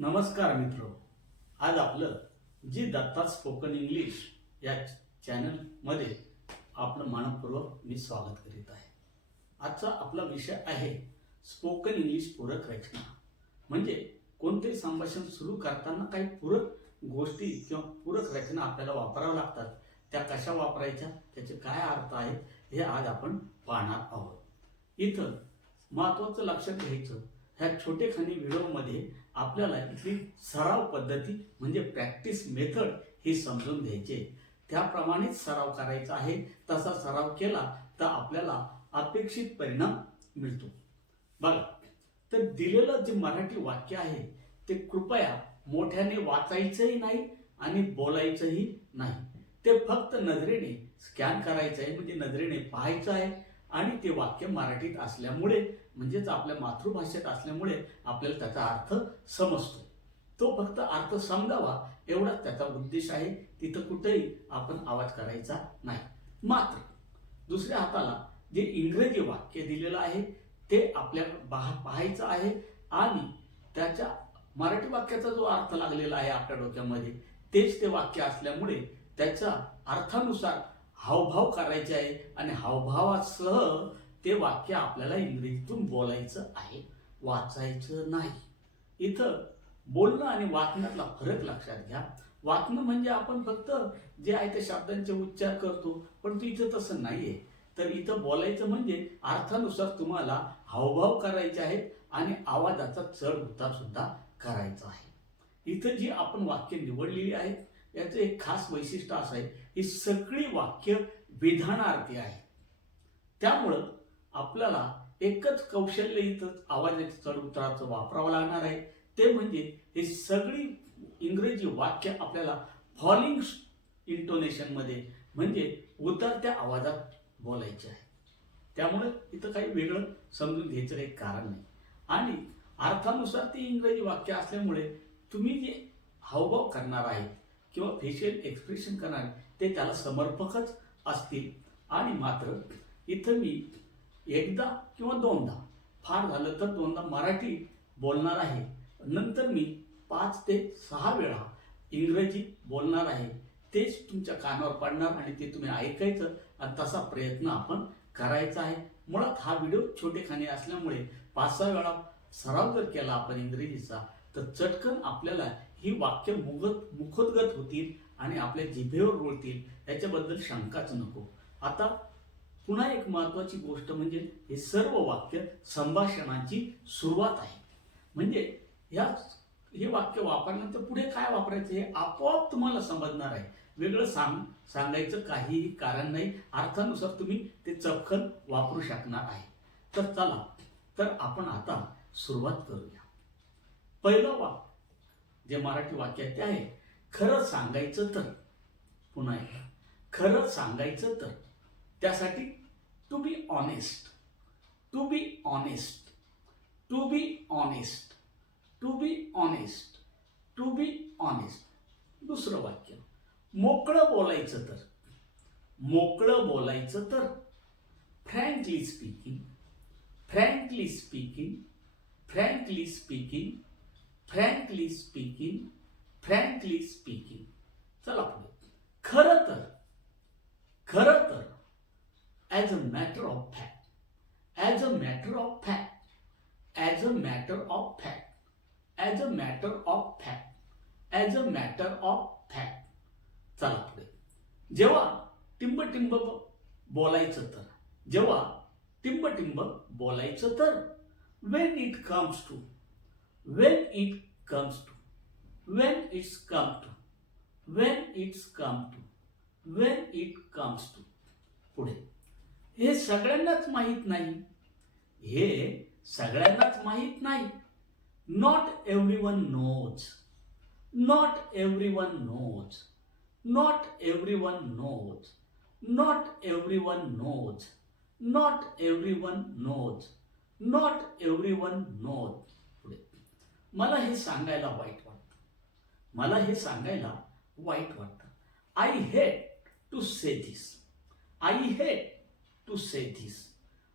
नमस्कार मित्र. आज आपलं जी दत्ता स्पोकन इंग्लिश या चॅनलमध्ये आपलं मनपूर्वक मी स्वागत करीत आहे. आजचा आपला विषय आहे स्पोकन इंग्लिश पूरक रचना. म्हणजे कोणतेही संभाषण सुरू करताना काही पूरक गोष्टी किंवा पूरक रचना आपल्याला वापराव्या लागतात. त्या कशा वापरायच्या, त्याचे काय अर्थ आहेत, हे आज आपण पाहणार आहोत. इथं महत्त्वाचं लक्षात घ्यायचं, ह्या छोटेखानी व्हिडिओमध्ये आपल्याला इथली सराव पद्धती म्हणजे प्रॅक्टिस मेथड ही समजून घ्यायची. त्याप्रमाणेच सराव करायचा आहे. तसा सराव केला तर आपल्याला अपेक्षित परिणाम मिळतो. बघा, तर दिलेलं जे मराठी वाक्य आहे ते कृपया मोठ्याने वाचायचंही नाही आणि बोलायचंही नाही. ते फक्त नजरेने स्कॅन करायचं आहे, म्हणजे नजरेने पाहायचं आहे. आणि ते वाक्य मराठीत असल्यामुळे म्हणजेच आपल्या मातृभाषेत असल्यामुळे आपल्याला त्याचा अर्थ समजतो. तो फक्त अर्थ समजावा एवढाच त्याचा उद्देश आहे. तिथं कुठेही आपण आवाज करायचा नाही. मात्र दुसऱ्या हाताला जे इंग्रजी वाक्य दिलेलं आहे ते आपल्याला पाहायचं आहे आणि त्याच्या मराठी वाक्याचा जो अर्थ लागलेला आहे आपल्या डोक्यामध्ये तेच ते वाक्य असल्यामुळे त्याच्या अर्थानुसार हावभाव करायचे आहे आणि हावभावासह ते वाक्य आपल्याला इंग्रजीतून बोलायचं आहे, वाचायचं नाही. इथं बोलणं आणि वाचण्यातला फरक लक्षात घ्या. वाचणं म्हणजे आपण फक्त जे आहे ते शब्दांचे उच्चार करतो, पण इथं तसं नाहीये. तर इथं बोलायचं म्हणजे अर्थानुसार तुम्हाला हावभाव करायचे आहेत आणि आवाजाचा चढ उतार सुद्धा करायचा आहे. इथं जी आपण वाक्य निवडलेली आहेत याचं एक खास वैशिष्ट्य असं आहे, ही सगळी वाक्य विधानार्थी आहेत. त्यामुळं आपल्याला एकच कौशल्य इथं आवाजाच्या चढ उताराचं वापरावं लागणार आहे. ते म्हणजे हे सगळी इंग्रजी वाक्य आपल्याला फॉलिंग इंटोनेशनमध्ये म्हणजे उतरत्या आवाजात बोलायचे आहे. त्यामुळे इथं काही वेगळं समजून घ्यायचं काही कारण नाही. आणि अर्थानुसार ती इंग्रजी वाक्य असल्यामुळे तुम्ही जे हावभाव करणार आहे किंवा फेशियल एक्सप्रेशन करणार ते त्याला समर्पकच असतील. आणि मात्र इथं मी एकदा किंवा दोनदा, फार झालं तर दोनदा मराठी बोलणार आहे. नंतर मी 5 ते 6 वेळा इंग्रजी बोलणार आहे. तेच तुमच्या कानावर पडणार आणि ते तुम्ही ऐकायचं आणि तसा प्रयत्न आपण करायचा आहे. मुळात हा व्हिडिओ छोटेखानी असल्यामुळे 5-6 वेळा सराव जर केला आपण इंग्रजीचा तर चटकन आपल्याला ही वाक्य मुखोद्गत होतील आणि आपल्या जिभेवर रोळतील, याच्याबद्दल शंकाच नको. आता पुन्हा एक महत्वाची गोष्ट म्हणजे हे सर्व वाक्य संभाषणाची सुरुवात आहे. म्हणजे हे वाक्य वापरल्यानंतर पुढे काय वापरायचं हे आपोआप तुम्हाला समजणार आहे. वेगळं सांगायचं काहीही कारण नाही. अर्थानुसार तुम्ही ते चपखल वापरू शकणार आहे. तर चला, तर आपण आता सुरुवात करूया. पहिलं वाक्य जे मराठी वाक्य आहे ते आहे, खरं सांगायचं तर. पुन्हा एकदा, खरं सांगायचं तर. त्यासाठी to be honest, to be honest, to be honest, to be honest, to be honest. दुसरं वाक्य, मोकळं बोलायचं तर. मोकळं बोलायचं तर. Frankly speaking, frankly speaking, frankly speaking, frankly speaking, frankly speaking. चला पुढे, खरं तर. खरं तर. As a matter of fact, as a matter of fact, as a matter of fact, as a matter of fact, as a matter of fact. चला पुढे, जेव्हा टिंबटिंब बोलायचं तर. जेव्हा टिंबटिंब बोलायचं तर. when it comes to, when it comes to, when it's come to, when it's come to, when it comes to. पुढे, हे सगळ्यांनाच माहीत नाही. हे सगळ्यांनाच माहीत नाही. Not everyone knows, not everyone knows, not everyone knows, not everyone knows, not everyone knows, not everyone knows. पुढे, मला हे सांगायला वाईट वाटतं. मला हे सांगायला वाईट वाटतं. I hate to say this, I hate to say this,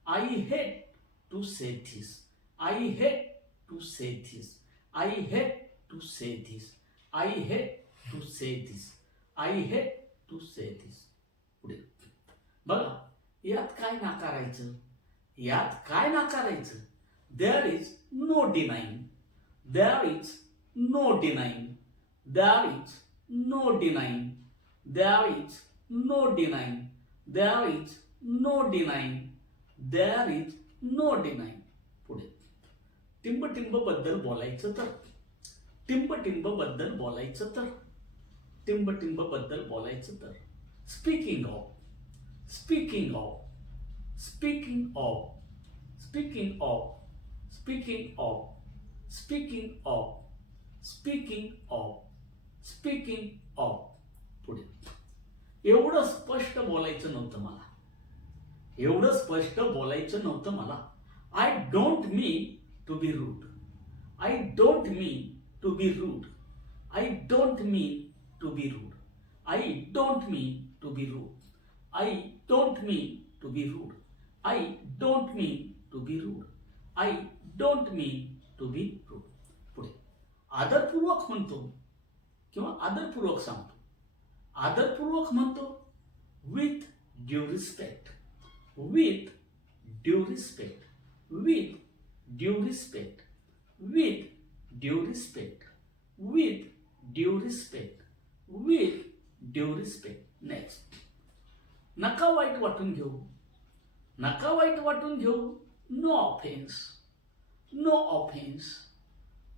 I hate to say this, I hate to say this, I hate to say this. I hate to say this. I hate to say this. पुढे बघा, यात काय नाकारायचं, यात काय नाकारायचं. There is no denying. There is no denying. There is no denying. There is no denying. There is no denying. There is no denying. पुढे टिंब बद्दल बोलायचं तर, टिंब बद्दल बोलायचं तर, टिंब बद्दल बोलायचं तर, speaking of, speaking of, speaking of, speaking of, speaking of, speaking of, speaking of, speaking of. पुढे एवढं स्पष्ट बोलायचं नव्हतं मला, एवढं स्पष्ट बोलायचं नव्हतं मला. I don't mean to be rude. I don't mean to be rude. I don't mean to be rude. I don't mean to be rude. I don't mean to be rude. I don't mean to be rude. I don't mean to be rude. पुढे आदरपूर्वक म्हणतो किंवा आदरपूर्वक सांगतो. आदरपूर्वक म्हणतो with due respect. With due respect. With due respect. With due respect. With due respect. With due respect. Next, नका वाईट वाटून घेऊ. नका वाईट वाटून घेऊ. No offence. No offence.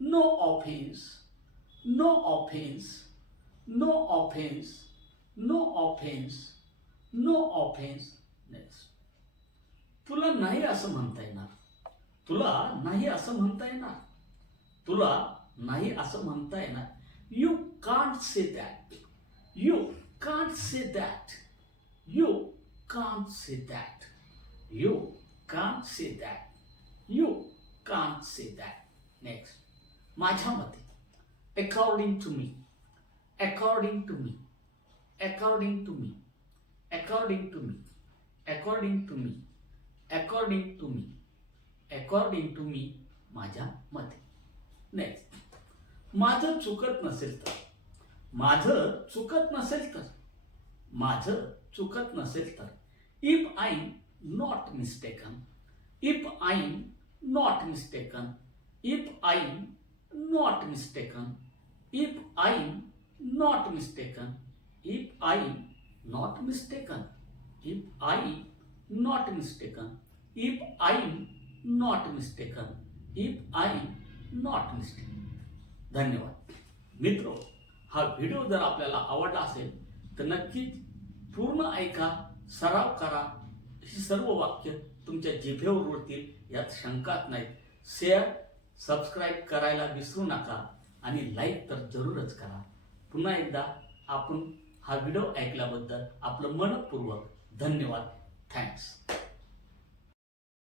No offence. No offence. No offence. No offence. No offence. Next, तुला नाही असं म्हणता येणार. तुला नाही असं म्हणता येणार. तुला नाही असं म्हणता येणार. You can't say that. You can't say that. You can't say that. You can't say that. You can't say that. Next, माझ्या मते, according to me. According to me. According to me. According to me. According to me. According to me. According to me. माझ्या मते. Next, माझं चुकत नसेल तर. माझं चुकत नसेल तर. माझं चुकत नसेल तर. If I am not mistaken. If I am not mistaken. If I am not mistaken. If I am not mistaken. If I am not mistaken. If I am not mistaken. If I am not mistaken. If I am not mistaken. धन्यवाद मित्रो. हा video जर आपल्याला आवडला असेल तर नक्कीच पूर्ण ऐका, सराव करा. ही सर्व वाक्य तुमच्या जिभेवर उरतील यात शंकाच नाही. शेअर, सबस्क्राईब करायला विसरू नका आणि लाईक तर जरूरच करा. पुन्हा एकदा आपण हा व्हिडिओ ऐकल्याबद्दल आपलं मनपूर्वक धन्यवाद. थँक्स.